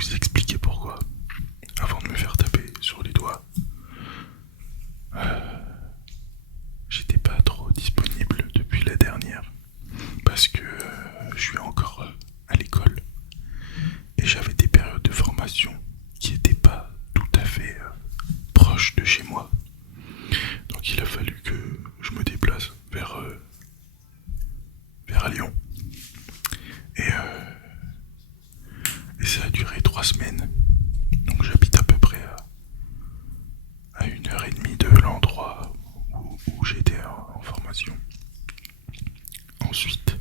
vous expliquer pourquoi, avant de me faire taper sur les doigts. J'étais pas trop disponible depuis la dernière, parce que je suis encore à l'école, et j'avais des périodes de formation qui n'étaient pas tout à fait proches de chez moi. Donc il a fallu que je me déplace vers Lyon. Et ça a duré 3 semaines. Donc j'habite à peu près à 1h30 de l'endroit où j'étais en formation. Ensuite,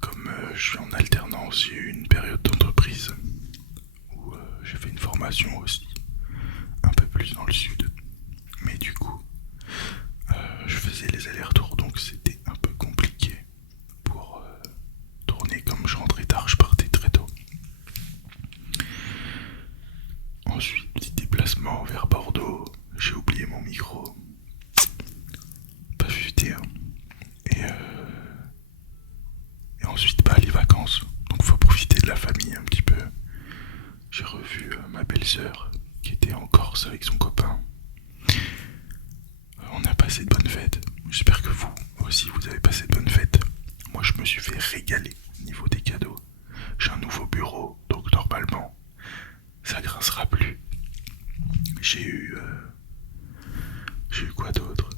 comme je suis en alternance, j'ai eu une période d'entreprise où j'ai fait une formation aussi, un peu plus dans le sud. Mais du coup, je faisais les allers-retours, donc c'était un peu compliqué pour tourner. Comme je rentrais tard, je partais très tôt. Ensuite, petit déplacement vers Bordeaux, j'ai oublié mon micro. Pas futé, hein. Et ensuite, les vacances. Donc faut profiter de la famille un petit peu. J'ai revu ma belle-sœur qui était en Corse avec son copain. On a passé de bonnes fêtes. J'espère que vous aussi vous avez passé de bonnes fêtes. Moi je me suis fait régaler au niveau des cadeaux. J'ai un nouveau bureau, donc normalement ça grincera plus. J'ai eu quoi d'autre?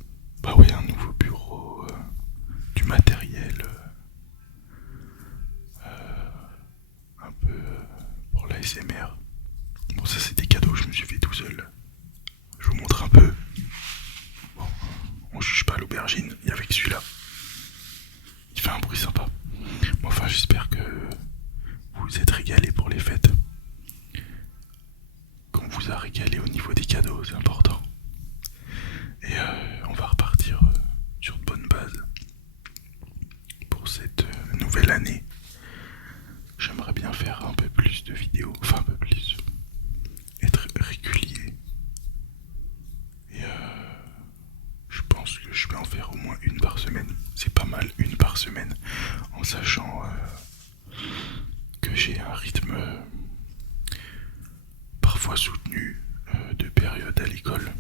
Bah oui, un nouveau bureau, du matériel, un peu pour l'ASMR. Bon, ça c'est des cadeaux, je me suis fait tout seul. Je vous montre un peu. Bon, on juge pas l'aubergine, il y avait que celui-là. Il fait un bruit sympa. Bon, enfin, j'espère que vous vous êtes régalés pour les fêtes. Qu'on vous a régalé au niveau des cadeaux, c'est important. Et on va repartir sur de bonnes bases pour cette nouvelle année. J'aimerais bien faire un peu plus de vidéos, enfin un peu plus, être régulier. Et je pense que je vais en faire au moins une par semaine. C'est pas mal, une par semaine, en sachant que j'ai un rythme parfois soutenu de période à l'école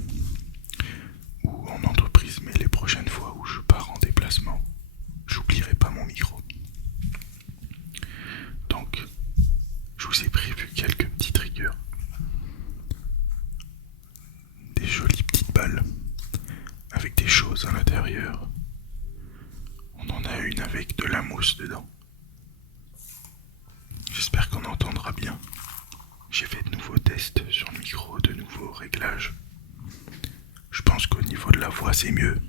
ou en entreprise, mais les prochaines fois où je pars en déplacement, j'oublierai pas mon micro. Donc, je vous ai prévu quelques petites rigueurs. Des jolies petites balles avec des choses à l'intérieur. On en a une avec de la mousse dedans. J'espère qu'on entendra bien. J'ai fait de nouveaux tests sur le micro, de nouveaux réglages. Je pense qu'au niveau de la voix c'est mieux.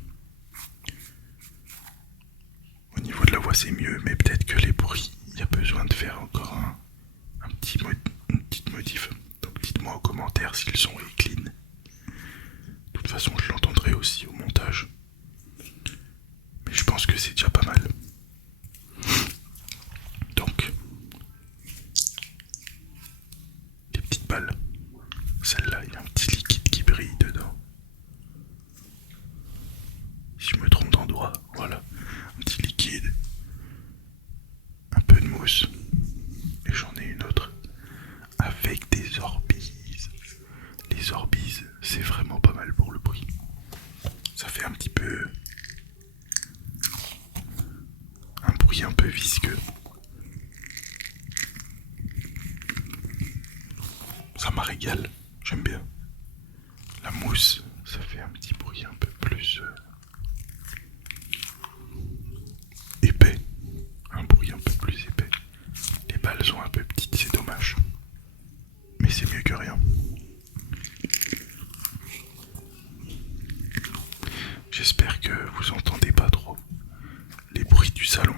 Au niveau de la voix c'est mieux, mais peut-être que les bruits, il y a besoin de faire encore une petite modif. Donc dites-moi en commentaire si le son est clean. De toute façon je l'entendrai aussi au montage. Mais je pense que c'est déjà pas mal. Donc, les petites balles. Celle-là, il y a un petit liquide qui brille dedans. Si je me trompe d'endroit, voilà. Un petit liquide. Un peu de mousse. Et j'en ai une autre. Avec des orbises. Les orbises, c'est vraiment pas mal pour le bruit. Ça fait un petit peu... un bruit un peu visqueux. Ça m'a régale, j'aime bien. La mousse, ça fait un petit bruit un peu plus épais. Un bruit un peu plus épais. Les balles sont un peu petites, c'est dommage. Mais c'est mieux que rien. J'espère que vous entendez pas trop les bruits du salon.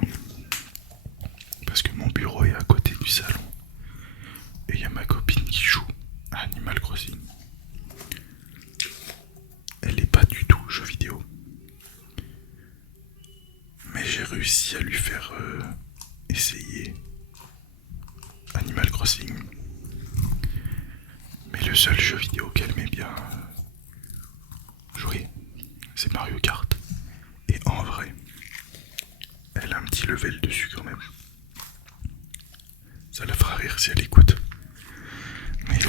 Parce que mon bureau est à côté du salon. Et il y a ma copine qui joue à Animal Crossing. Elle est pas du tout jeu vidéo. Mais j'ai réussi à lui faire essayer Animal Crossing. Mais le seul jeu vidéo qu'elle met bien jouer, c'est Mario Kart. Et en vrai, elle a un petit level dessus quand même. Ça la fera rire si elle écoute. Mais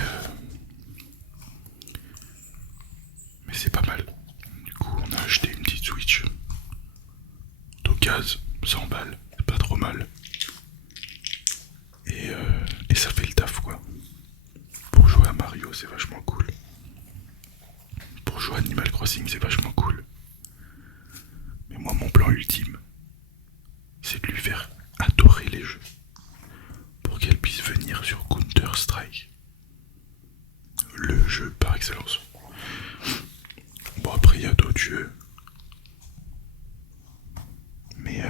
c'est pas mal. Du coup, on a acheté une petite Switch d'occasion, 100 balles, c'est pas trop mal. Et ça fait le taf quoi. Pour jouer à Mario, c'est vachement cool. Pour jouer à Animal Crossing, c'est vachement cool. Mais moi, mon plan ultime, c'est de lui faire adorer les jeux. Pour qu'elle puisse venir sur Counter-Strike. Le jeu par excellence. Bon, après, il y a d'autres jeux. Mais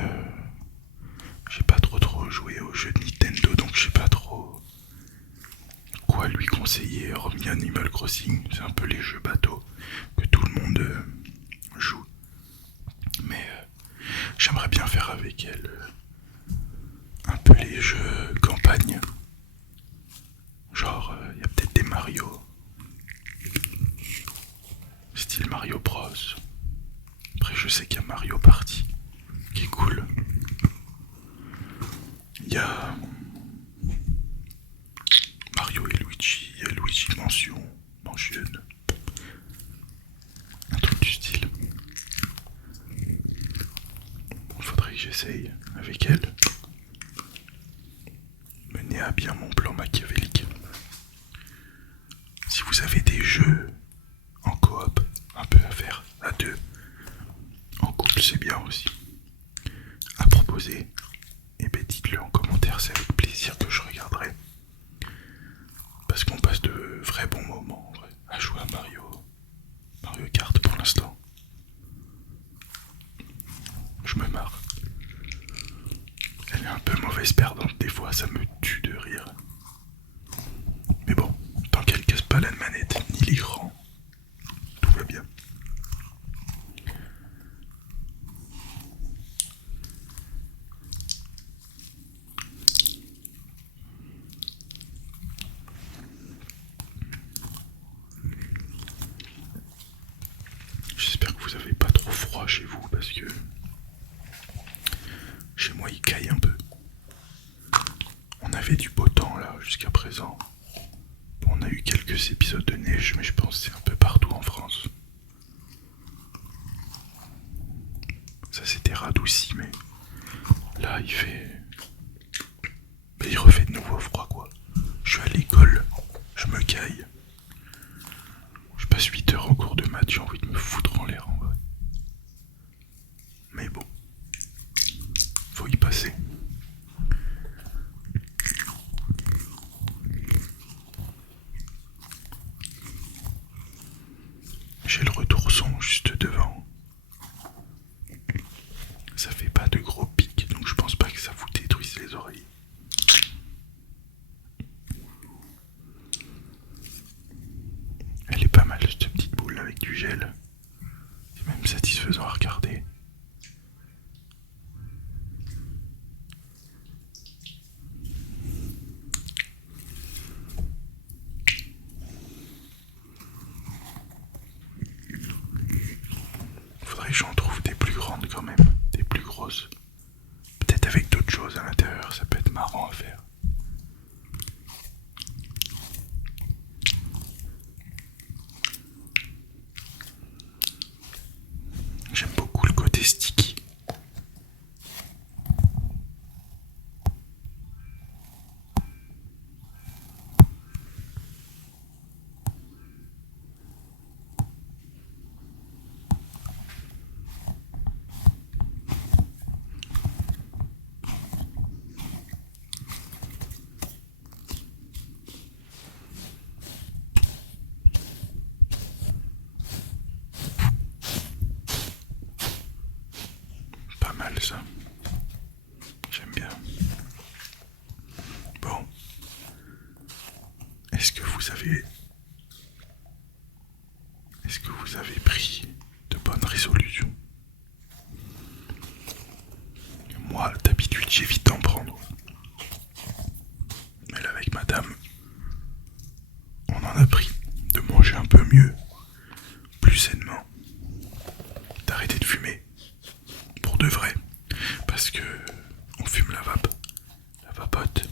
j'ai pas trop joué aux jeux de Nintendo, donc je sais pas trop quoi lui conseiller, hormis Animal Crossing. C'est un peu les jeux bateaux que tout le monde joue. Mais j'aimerais bien faire avec elle un peu les jeux campagne. Genre, il y a peut-être des Mario. Style Mario Bros. Après, je sais qu'il y a Mario Party, qui est cool. Il y a Mario et Luigi, il y a Luigi mentionne. Un truc du style. Il faudrait que j'essaye avec elle. Mener à bien mon plan machiavélique. Si vous avez des jeux en coop, un peu à faire à deux, en couple c'est bien aussi, à proposer, et ben dites-le en commentaire, c'est avec plaisir que je regarderai. Parce qu'on passe de vrais bons moments en vrai, à jouer à Mario Kart pour l'instant. Je me marre. Elle est un peu mauvaise perdante des fois, ça me tue de rire. Mais bon, tant qu'elle casse pas la manette ni l'écran, tout va bien. J'espère que vous avez pas trop froid chez vous parce que chez moi il caille un peu. On avait du beau temps là jusqu'à présent. On a eu quelques épisodes de neige, mais je pense que c'est un peu partout en France. Ça s'était radouci, mais là il fait... Mais il refait de nouveau froid quoi. Je suis à l'école, je me caille. Je passe 8 heures en cours de maths, j'ai envie de me foutre en l'air en vrai. Mais bon, faut y passer. J'ai le retour son juste devant. Ça fait pas de gros pics, donc je pense pas que ça vous détruise les oreilles. Elle est pas mal cette petite boule avec du gel. C'est même satisfaisant à regarder. Faudrait que j'en trouve des plus grandes quand même, des plus grosses. Peut-être avec d'autres choses à l'intérieur, ça peut être marrant à faire. J'aime beaucoup le côté sticky. Pas mal ça. J'aime bien. Bon. Est-ce que vous avez pris de bonnes résolutions? Moi, d'habitude, j'évite d'en prendre. Mais là, avec madame, on en a pris de manger un peu mieux, plus sainement, d'arrêter de fumer, pour de vrai, parce que on fume la vapote,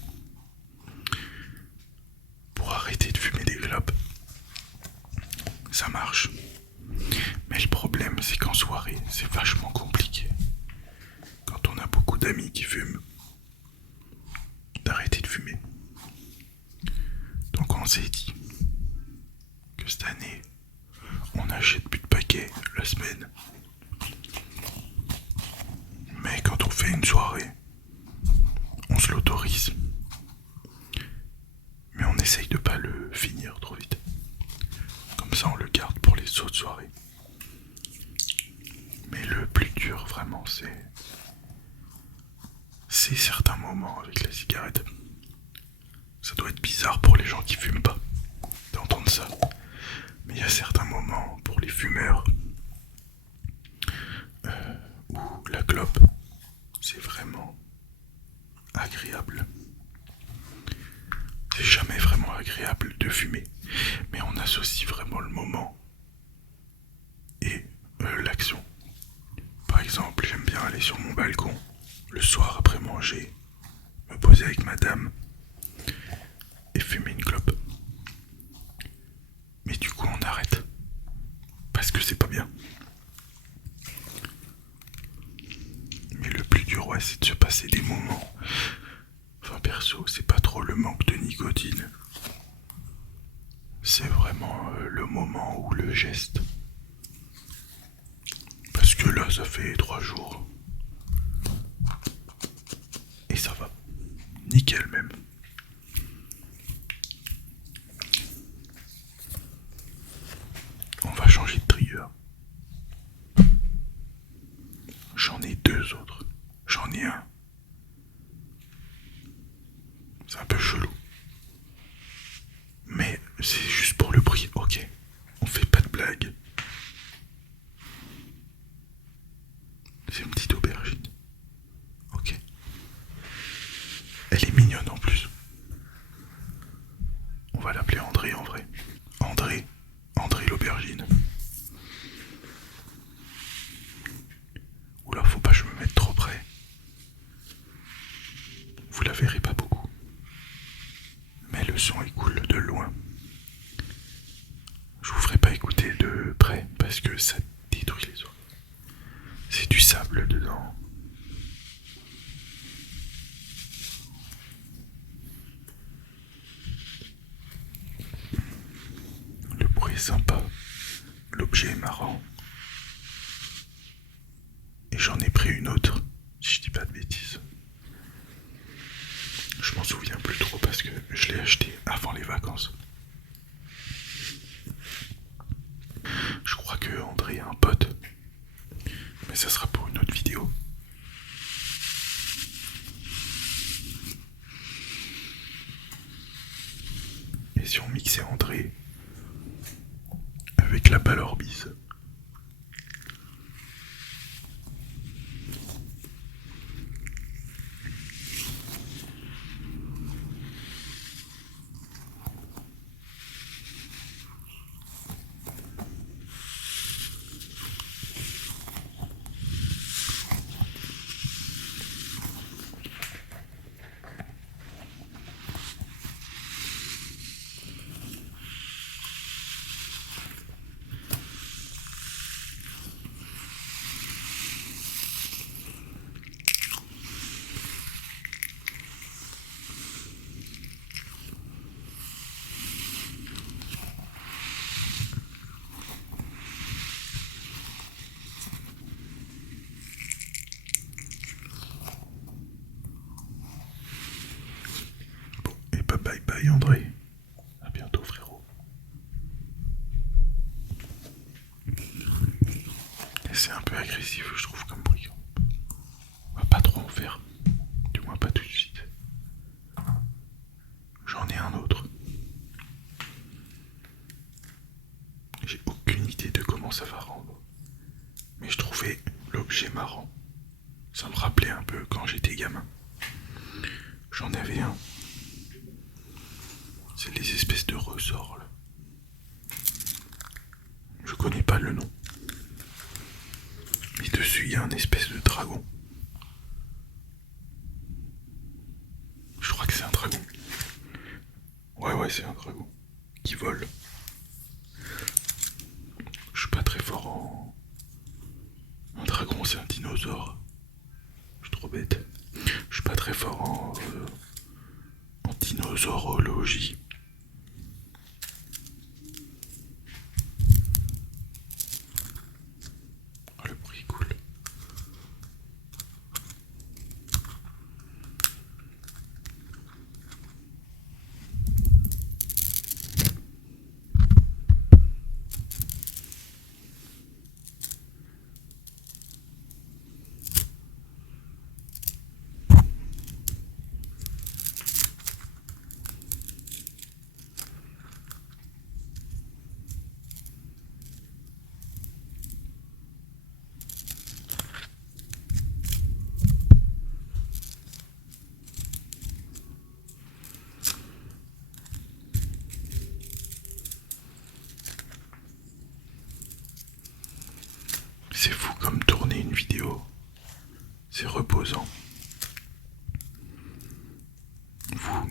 c'est vachement compliqué quand on a beaucoup d'amis qui fument d'arrêter de fumer. Donc on s'est dit que cette année, on n'achète plus de paquets la semaine. Mais quand on fait une soirée, on se l'autorise. Mais on essaye de pas le finir trop vite. Comme ça on le garde pour les autres soirées. Mais le plus dur vraiment c'est certains moments avec la cigarette. Ça doit être bizarre pour les gens qui fument pas d'entendre ça. Mais il y a certains moments pour les fumeurs où la clope, c'est vraiment agréable. C'est jamais vraiment agréable de fumer, mais on associe vraiment le moment et l'action. Par exemple, j'aime bien aller sur mon balcon le soir après manger, me poser avec madame et fumer une clope. Mais du coup on arrête parce que c'est pas bien. Mais le plus dur, ouais, c'est de se passer des moments. Enfin perso, c'est pas trop le manque de nicotine. C'est vraiment le moment ou le geste. Parce que là, ça fait 3 jours. Et ça va. Nickel même. On va changer de trigger. J'en ai 2 autres. J'en ai un. C'est un peu chelou. Mais c'est juste pour le prix, ok. On fait pas de blague. C'est une petite aubergine. Ok. Elle est mignonne en plus. On va l'appeler André en vrai. André l'aubergine. Oula, faut pas que je me mette trop près. Vous la verrez pas beaucoup. Mais le son est cool de loin. Je vous ferai pas écouter de près parce que ça détruit les oreilles. C'est du sable dedans. Le bruit est sympa. L'objet est marrant. Et j'en ai pris une autre, si je dis pas de bêtises. Je m'en souviens plus trop parce que je l'ai acheté avant les vacances. Je crois que André a un pote. Mais ça sera pour une autre vidéo. Et si on mixait André avec la balle Orbis? Et pas bye bye André. À bientôt frérot. Et c'est un peu agressif je trouve comme bruit. On va pas trop en faire. Du moins pas tout de suite. J'en ai un autre. J'ai aucune idée de comment ça va rendre. Mais je trouvais l'objet marrant. Ça me rappelait un peu quand j'étais gamin. J'en avais un. C'est les espèces de ressorts là. Je connais pas le nom. Mais dessus il y a un espèce de dragon. Je crois que c'est un dragon. Ouais, c'est un dragon. Qui vole. Je suis pas très fort en dinosaurologie. Le bruit est cool. C'est fou comme tourner une vidéo. C'est reposant. Vous,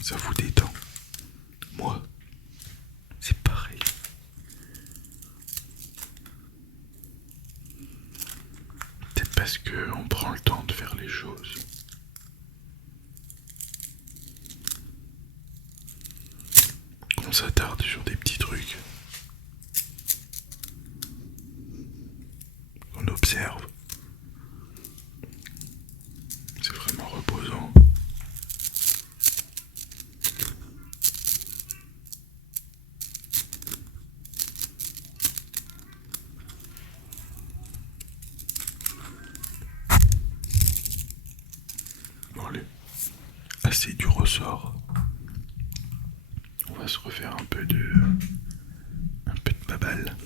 ça vous détend. Moi, c'est pareil. Peut-être parce qu'on prend le temps de faire les choses. Qu'on s'attarde sur des petits trucs. On observe. C'est vraiment reposant. Bon allez, assez du ressort. On va se refaire un peu de babal.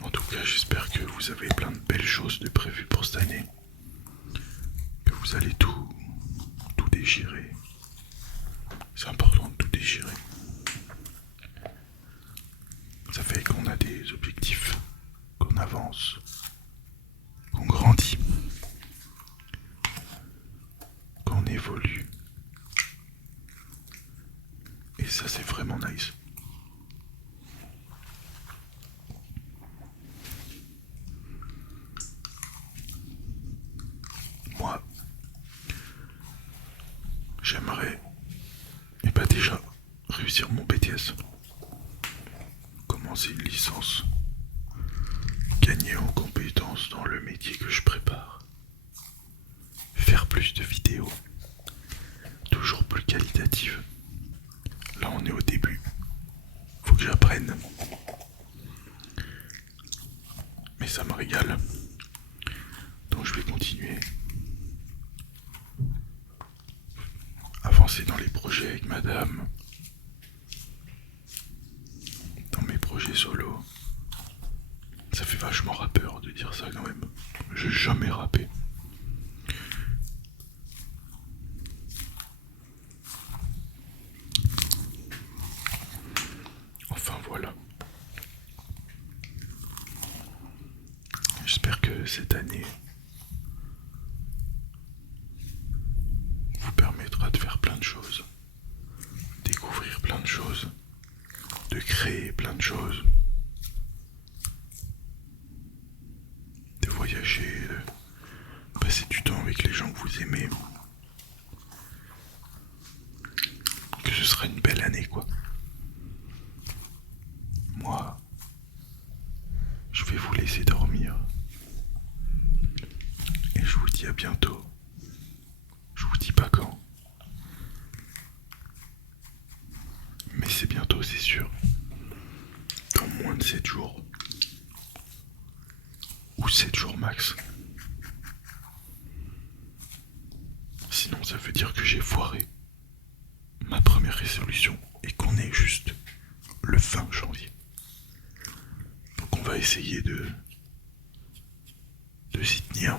En tout cas, j'espère que vous avez plein de belles choses de prévues pour cette année. Que vous allez tout déchirer. C'est important de tout déchirer. Ça fait qu'on a des objectifs, qu'on avance, qu'on grandit, qu'on évolue. Et ça, c'est vraiment nice. Moi, j'aimerais, et pas déjà, réussir mon BTS. Commencer une licence. Gagner en compétences dans le métier que je prépare. Faire plus de vidéos. Toujours plus qualitatives. Là, on est au début. Faut que j'apprenne. Mais ça me régale. Donc je vais continuer. Avancer dans les projets avec madame. Dans mes projets solo. Ça fait vachement rappeur de dire ça quand même. J'ai jamais rappé. Enfin voilà. J'espère que cette année vous permettra de faire plein de choses. Découvrir plein de choses. De créer plein de choses. De voyager, de passer du temps avec les gens que vous aimez. Que ce sera une belle année quoi. Moi, je vais vous laisser dormir. Et je vous dis à bientôt. Je vous dis pas quand. Mais c'est bientôt, c'est sûr. Dans moins de 7 jours. Ou 7 jours max. Sinon ça veut dire que j'ai foiré ma première résolution et qu'on est juste le 20 janvier. Donc on va essayer de s'y tenir.